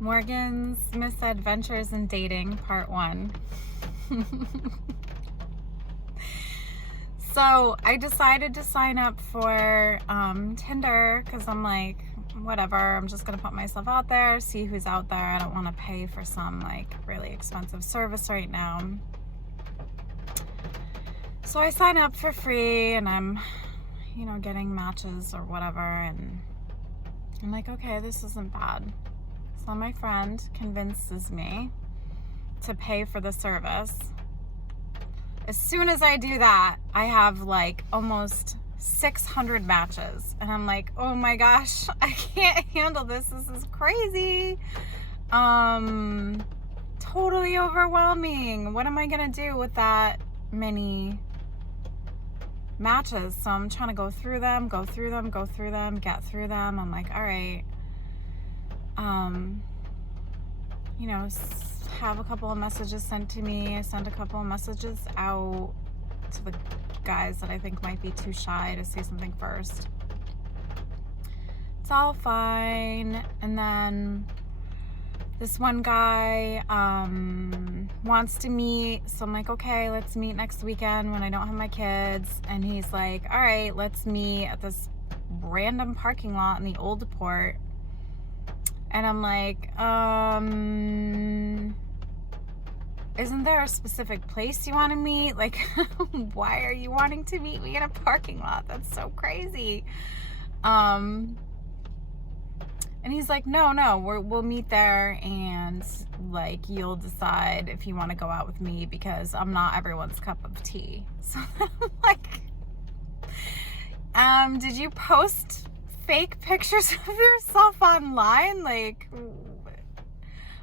Morgan's Misadventures in Dating, Part 1. So I decided to sign up for Tinder because I'm like, whatever, I'm just going to put myself out there, see who's out there. I don't want to pay for some like really expensive service right now. So I sign up for free and I'm, getting matches or whatever. And I'm like, okay, this isn't bad. So my friend convinces me to pay for the service. As soon as I do that, I have like almost 600 matches. And I'm like, oh my gosh, I can't handle this. This is crazy. Totally overwhelming. What am I gonna do with that many matches? So I'm trying to go through them, get through them. I'm like, all right. Have a couple of messages sent to me. I sent a couple of messages out to the guys that I think might be too shy to say something first. It's all fine. And then this one guy wants to meet. So I'm like, okay, let's meet next weekend when I don't have my kids. And he's like, all right, let's meet at this random parking lot in the Old Port. And I'm like, isn't there a specific place you want to meet? Like, why are you wanting to meet me in a parking lot? That's so crazy. And he's like, no, we'll meet there and like, you'll decide if you want to go out with me because I'm not everyone's cup of tea. So I'm like, did you post fake pictures of yourself online? Like,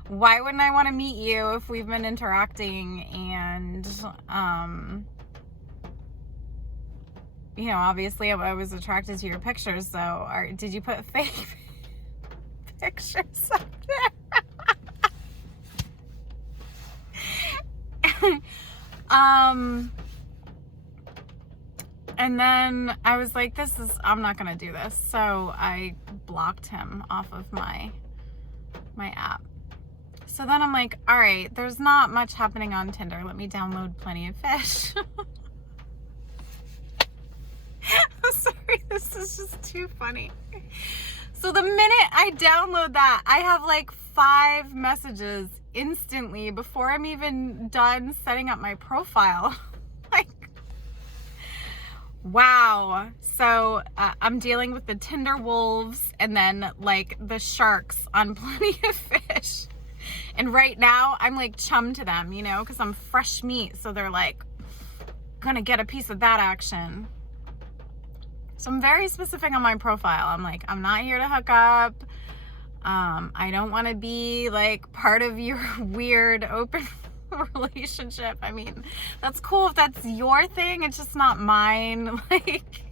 why wouldn't I want to meet you if we've been interacting and obviously I was attracted to your pictures, so did you put fake pictures up there? And then I was like, I'm not gonna do this. So I blocked him off of my app. So then I'm like, all right, there's not much happening on Tinder. Let me download Plenty of Fish. I'm sorry, this is just too funny. So the minute I download that, I have like 5 messages instantly before I'm even done setting up my profile. Like, wow. So I'm dealing with the Tinder wolves and then like the sharks on Plenty of Fish. And right now I'm like chum to them, because I'm fresh meat. So they're like gonna get a piece of that action. So I'm very specific on my profile. I'm like, I'm not here to hook up. I don't want to be like part of your weird open relationship. I mean, that's cool if that's your thing. It's just not mine. Like,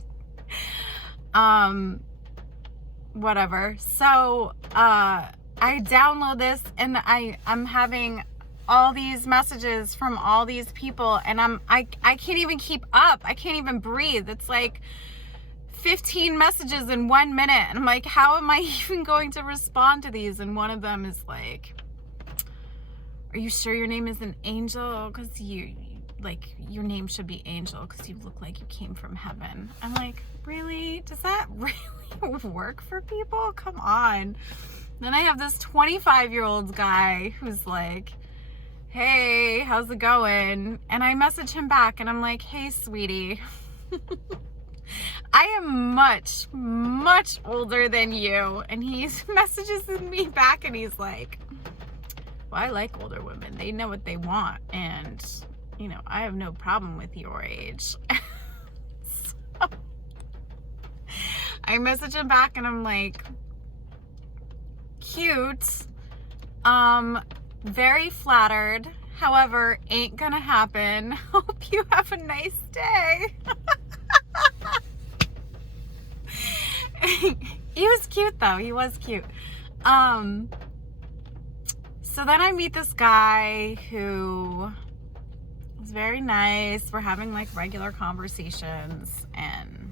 whatever. So, I download this and I'm having all these messages from all these people and I can't even keep up. I can't even breathe. It's like 15 messages in 1 minute. And I'm like, how am I even going to respond to these? And one of them is like, are you sure your name isn't Angel? Because your name should be Angel because you look like you came from heaven. I'm like, really? Does that really work for people? Come on. Then I have this 25-year-old guy who's like, hey, how's it going? And I message him back and I'm like, hey, sweetie, I am much, much older than you. And he messages me back and he's like, well, I like older women. They know what they want. And, I have no problem with your age. So I message him back and I'm like, cute, very flattered, however, ain't gonna happen. Hope you have a nice day. He was cute though. He was cute. So then I meet this guy who is very nice. We're having like regular conversations and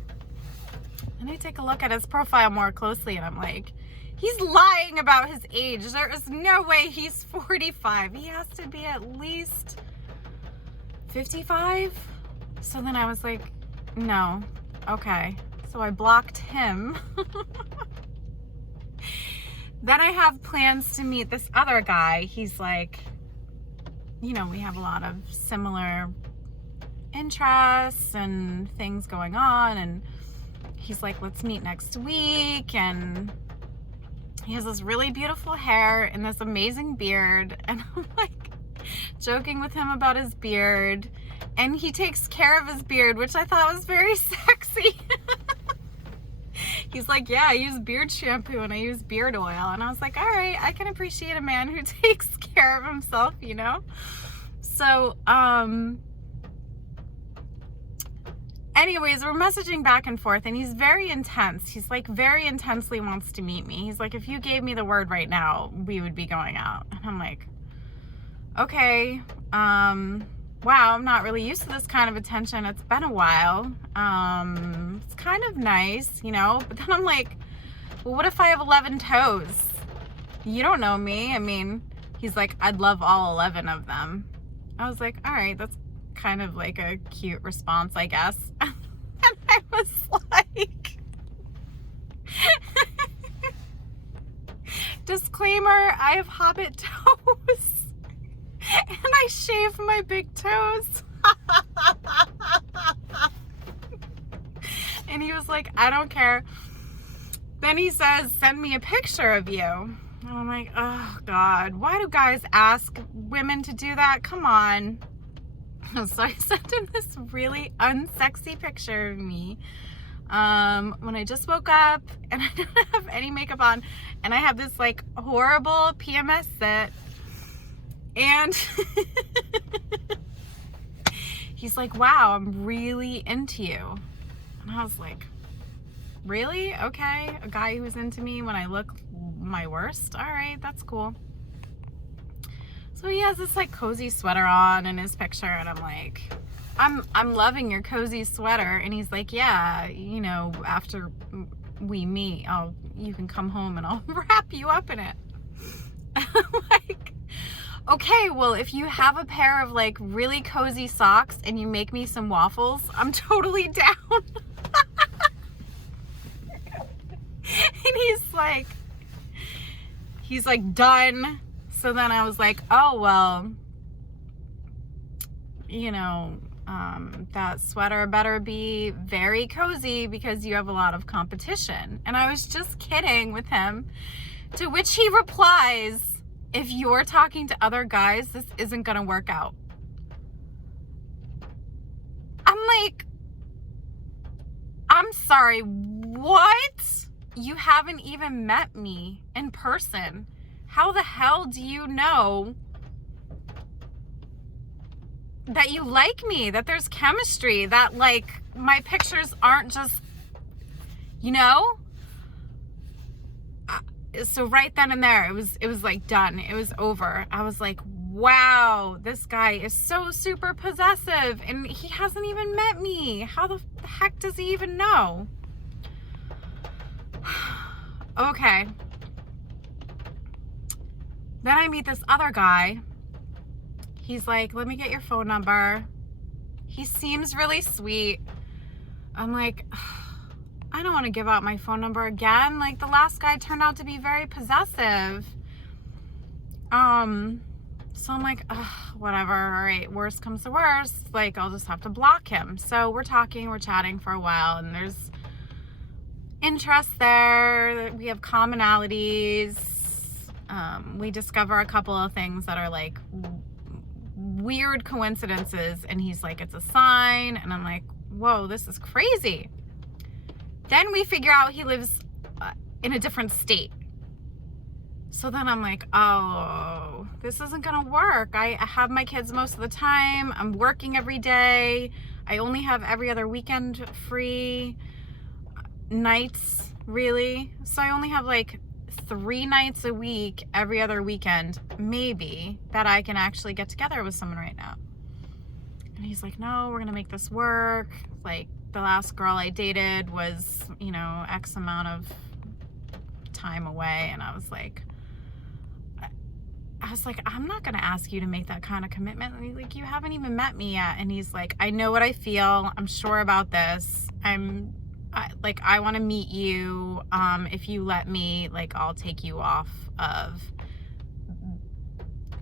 I take a look at his profile more closely and I'm like, He's lying about his age. There is no way he's 45. He has to be at least 55. So then I was like, no. Okay. So I blocked him. Then I have plans to meet this other guy. He's like, you know, we have a lot of similar interests and things going on. And he's like, let's meet next week. And he has this really beautiful hair and this amazing beard. And I'm like joking with him about his beard. And he takes care of his beard, which I thought was very sexy. He's like, yeah, I use beard shampoo and I use beard oil. And I was like, all right, I can appreciate a man who takes care of himself, you know? So, anyways, we're messaging back and forth and he's very intense. He's like very intensely wants to meet me. He's like, if you gave me the word right now, we would be going out. And I'm like, okay, wow, I'm not really used to this kind of attention. It's been a while. It's kind of nice, you know, but then I'm like, well, what if I have 11 toes? You don't know me. I mean, he's like, I'd love all 11 of them. I was like, all right, that's kind of like a cute response, I guess. And I was like, disclaimer, I have hobbit toes. And I shave my big toes. And he was like, I don't care. Then he says, send me a picture of you. And I'm like, oh God, why do guys ask women to do that? Come on. So I sent him this really unsexy picture of me when I just woke up and I don't have any makeup on and I have this like horrible PMS sit. And he's like, wow, I'm really into you. And I was like, really? Okay. A guy who's into me when I look my worst? All right, that's cool. So he has this like cozy sweater on in his picture. And I'm like, I'm loving your cozy sweater. And he's like, yeah, you know, after we meet, you can come home and I'll wrap you up in it. I'm like, okay, well, if you have a pair of like really cozy socks and you make me some waffles, I'm totally down. And he's like done. So then I was like, oh, well, you know, that sweater better be very cozy because you have a lot of competition. And I was just kidding with him, to which he replies, if you're talking to other guys, this isn't gonna work out. I'm like, I'm sorry, what? You haven't even met me in person. How the hell do you know that you like me, that there's chemistry, that like my pictures aren't just, you know? So right then and there, it was like done. It was over. I was like, wow, this guy is so super possessive and he hasn't even met me. How the heck does he even know? Okay. Then I meet this other guy. He's like, let me get your phone number. He seems really sweet. I'm like, I don't want to give out my phone number again. Like, the last guy turned out to be very possessive. So I'm like, whatever. All right, worst comes to worst. Like, I'll just have to block him. So we're talking, we're chatting for a while, and there's interest there. We have commonalities. We discover a couple of things that are like weird coincidences. And he's like, it's a sign. And I'm like, whoa, this is crazy. Then we figure out he lives in a different state. So then I'm like, oh, this isn't gonna work. I have my kids most of the time. I'm working every day. I only have every other weekend free. Nights, really. So I only have like 3 nights a week, every other weekend, maybe, that I can actually get together with someone right now. And he's like, no, we're gonna make this work. Like, the last girl I dated was, you know, X amount of time away. And I was like, I'm not going to ask you to make that kind of commitment. And he's like, you haven't even met me yet. And he's like, I know what I feel. I'm sure about this. I want to meet you. If you let me, like, I'll take you off of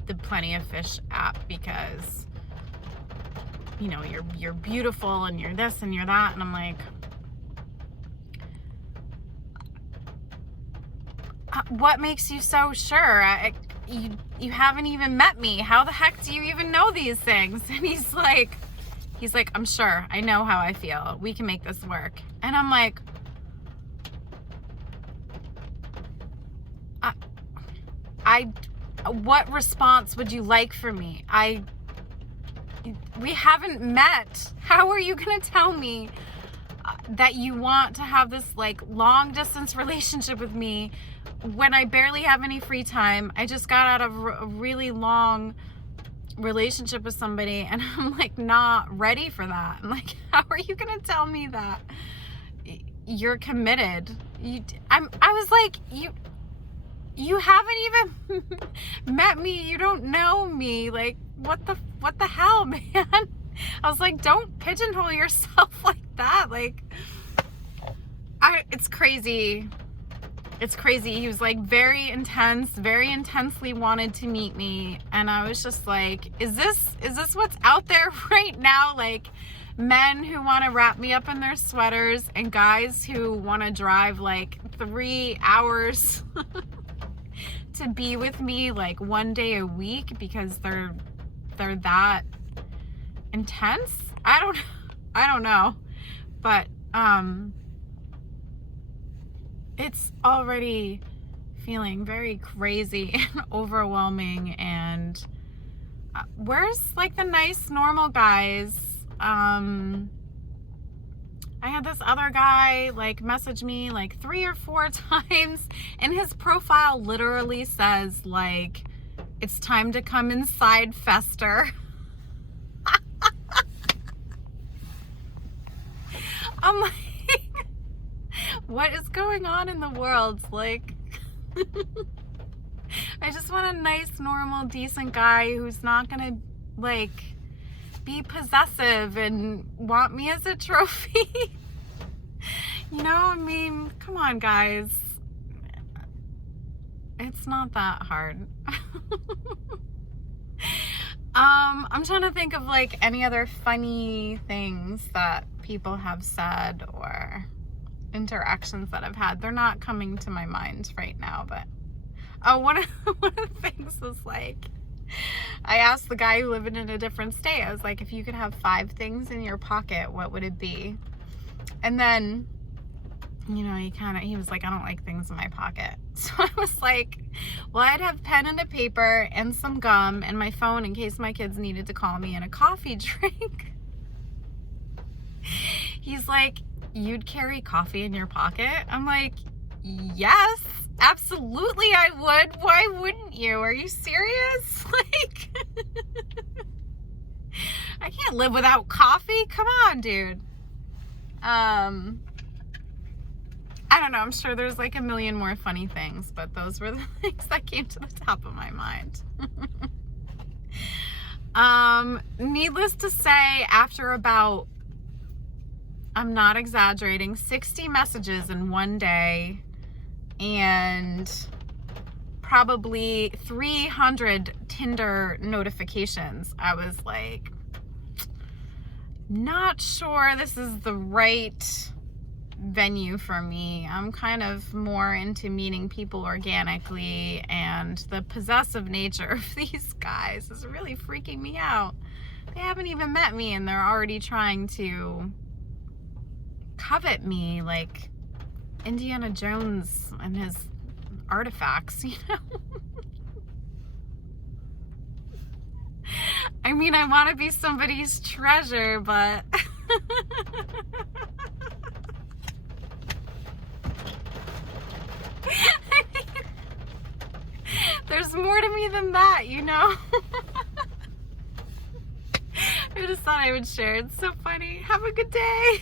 the Plenty of Fish app because, you know, you're beautiful and you're this and you're that. And I'm like, what makes you so sure? You haven't even met me. How the heck do you even know these things? And he's like, I'm sure. I know how I feel. We can make this work. And I'm like, what response would you like from me? We haven't met. How are you going to tell me that you want to have this like long distance relationship with me when I barely have any free time? I just got out of a really long relationship with somebody and I'm like not ready for that. I'm like, how are you going to tell me that you're committed? I was like, you haven't even met me. You don't know me. Like, what the hell, man? I was like, don't pigeonhole yourself like that. Like, it's crazy. It's crazy. He was like very intense, very intensely wanted to meet me. And I was just like, is this what's out there right now? Like, men who want to wrap me up in their sweaters and guys who want to drive like 3 hours to be with me like one day a week because they're that intense. I don't know, but it's already feeling very crazy and overwhelming. And where's like the nice normal guys? I had this other guy like message me like 3 or 4 times and his profile literally says like, it's time to come inside, Fester. I'm like, what is going on in the world? Like, I just want a nice, normal, decent guy who's not gonna like be possessive and want me as a trophy. You know, I mean, come on, guys. It's not that hard. I'm trying to think of like any other funny things that people have said or interactions that I've had. They're not coming to my mind right now, but one of the things was like, I asked the guy who lived in a different state, I was like, if you could have 5 things in your pocket, what would it be? And then, you know, he was like, I don't like things in my pocket. So I was like, well, I'd have pen and a paper and some gum and my phone in case my kids needed to call me and a coffee drink. He's like, you'd carry coffee in your pocket? I'm like, yes, absolutely I would. Why wouldn't you? Are you serious? Like, I can't live without coffee. Come on, dude. I don't know. I'm sure there's like a million more funny things, but those were the things that came to the top of my mind. Needless to say, after about, I'm not exaggerating, 60 messages in one day and probably 300 Tinder notifications, I was like, not sure this is the right venue for me. I'm kind of more into meeting people organically, and the possessive nature of these guys is really freaking me out. They haven't even met me and they're already trying to covet me like Indiana Jones and his artifacts, you know? I mean, I want to be somebody's treasure, but I mean, there's more to me than that, you know? I just thought I would share. It's so funny. Have a good day.